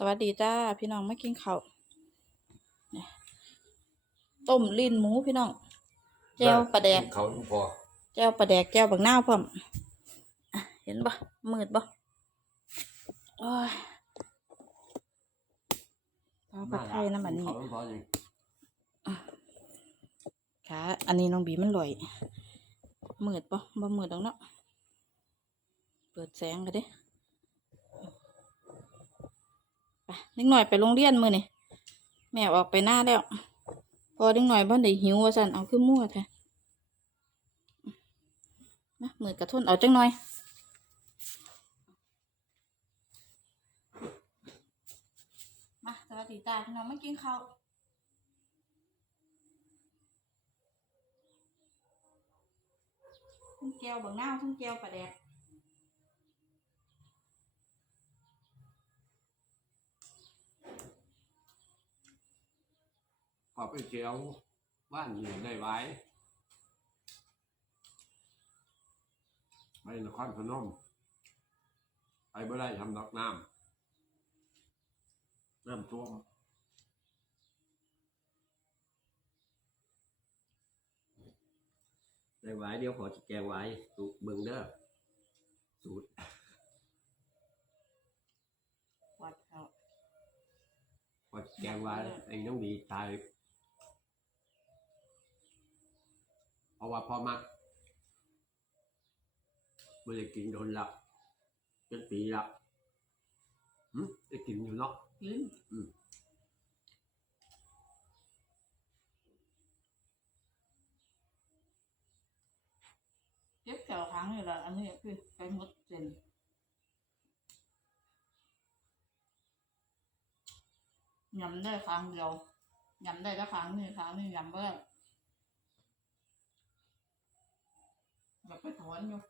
สวัสดีจ้าพี่น้องมากินข้าวเนี่ยต้มลิ้นหมูพี่น้องแจ่วปลาแดกเขาลูกพอแจ่วปลาแดกแจ่วบักนาวพร้อมอะเห็นปะมืดปะโอ้ยพอผัดไทยน้ำมันนี่เขาลูกพอนี่ขาอันนี้น้องบีมันลอยมืดปะบ่มืดดอกเนาะเปิดแสงกันดิไป นิดหน่อยไปโรงเรียนมือนี่แม่ออกไปหน้าแล้วพอนิดหน่อยบ้านได้หิวว่าสันเอาขึ้นมั่วแท้นะมือกระทุนเอาจังหน่อยมาสวัสดีจ้าพี่น้องไมากินข้าวทั้งแก้วบางนาวทั้งแก้วปลาแดก พอไปเที่ยวบ้านอยู่ได้ไว้ไปนครพนม ไปบ่ได้ทำดอกน้ำน้ำท่วมได้ไว้เดี๋ยวขอจะแกงไว้สูตรเบิ่งเด้อสูตรวัดเขาขอจะแกงไว้ไอ้น้องดีตาย เพราะว่าพ่อมักไม่ได้กินโดนละเป็นปีละหืมได้กินอยู่เนาะกินอืมเก็บแก้วครั้งนี่แหละอันนี้คือไปหมดเส้นยำได้ครั้งเดียวยำได้แค่ครั้งนี้ครั้งนี้ยำไม่ได้ แบบไปถอนอยู่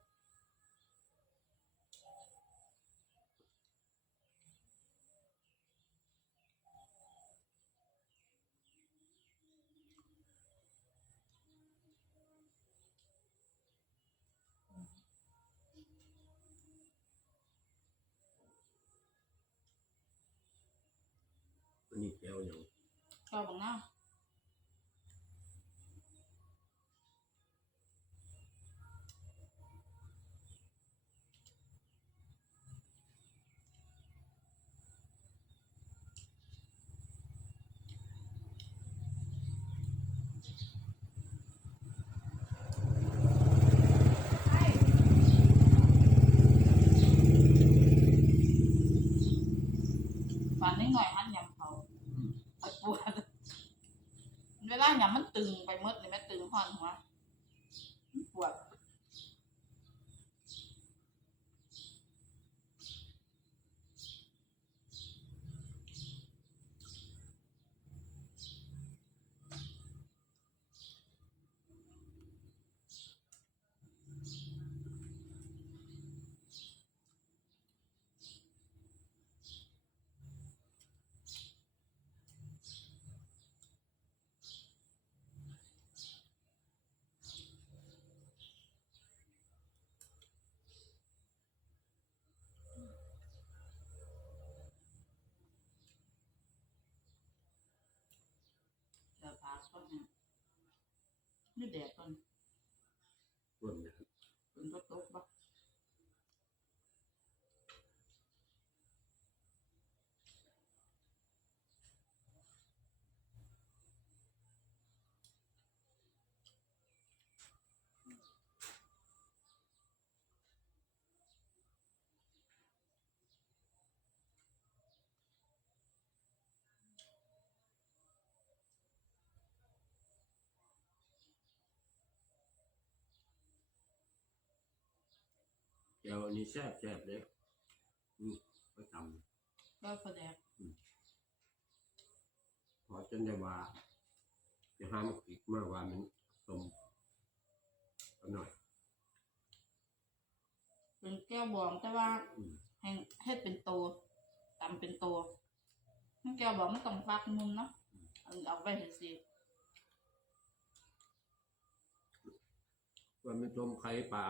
อันนี้แก้วอย่างแก้วบางหน้า ปานนิดหน่อยหันยำเขาไปปวด เวลายมันตึงไปหมดเลยแม่ตึงห่อนหัวปวด เดี๋ยวพาต้นเนี่ยนี่แดดตอน ส่วนเนี่ย ต้นตกตกบัก แก้วอันนี้แซ่บแซ่บเลยอืมไปทแก้วปลาแดกำพอจนได้ว่าจะห้ามอีกมากว่ามันสมเอาหน่อย เป็นแก้วบองแต่ว่าอืม แห้งเฮ็ดเป็นโตตำเป็นโตถ้าแก้วบองไม่ต้องฟักมุมเนาะเอาเอาไว้เห็นสิว่ามันต้มไข่ปลา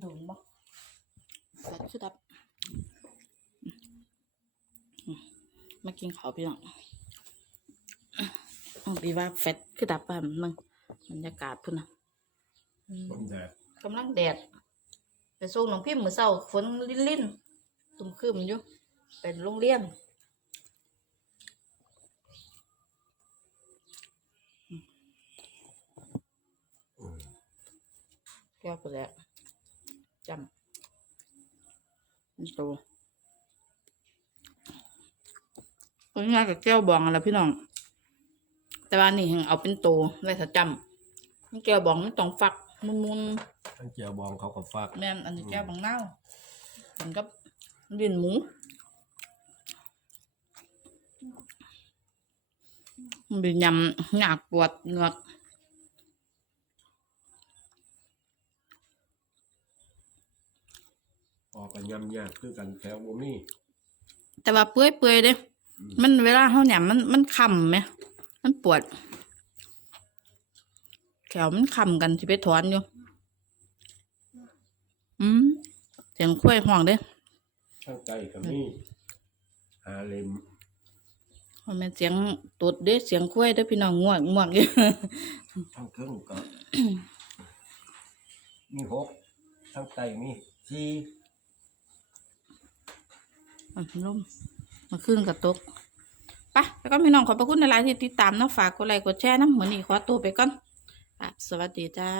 โดนบ่แฟดคือดับอืมมากินข้าวพี่น้องอืมพี่ว่าแฟดคือดับป่ะมึงบรรยากาศพุ่นนะอืมผมแดดกำลังแดด ไปส่งน้องพิมพ์มือเศร้าฝนลิ่นลิ่นๆตุ่มคืมอยู่เป็นโรงเรียนแก้วไปแล้ว จำมันโตก็ง่ายกับแก้วบองอะไรพี่น้อง แต่ว่านี่เอาเป็นโตไว้ถ้าจำนี่แก้วบองมันต้องฟักมุนๆทั้งเจียวบองเขาก็ฝากแม่นอันนี้แก้วบางเน่าเหมือนกับดินหมูมันเป็นยำหยากปวดเหงือก ออกกันยำยากคือกันแถวบ่มีแต่ว่าเปื่อยเปื่อยๆเด้มันเวลาเขาหยำมันมันคำไหม มันปวด แขวมันคำกันที่ไปถอนอยู่ อืมเสียงคุ้ยห่วงเด้ทั้งใจก็มีหาเลมมันเป็นเสียงตุดเด้เสียงคุ้ยเด้อพี่น้องง่วงง่วงอยู่ทั้งเครื่องก็มีหกทั้งใจมีสี่ มันล่มมาขึ้นกับตกไปแล้วก็พี่น้องขอบพระคุณในไลน์ที่ติดตามนะฝากกดไลค์กดแชร์นะเหมือนนี่ขอตัวไปก่อนสวัสดีจ้า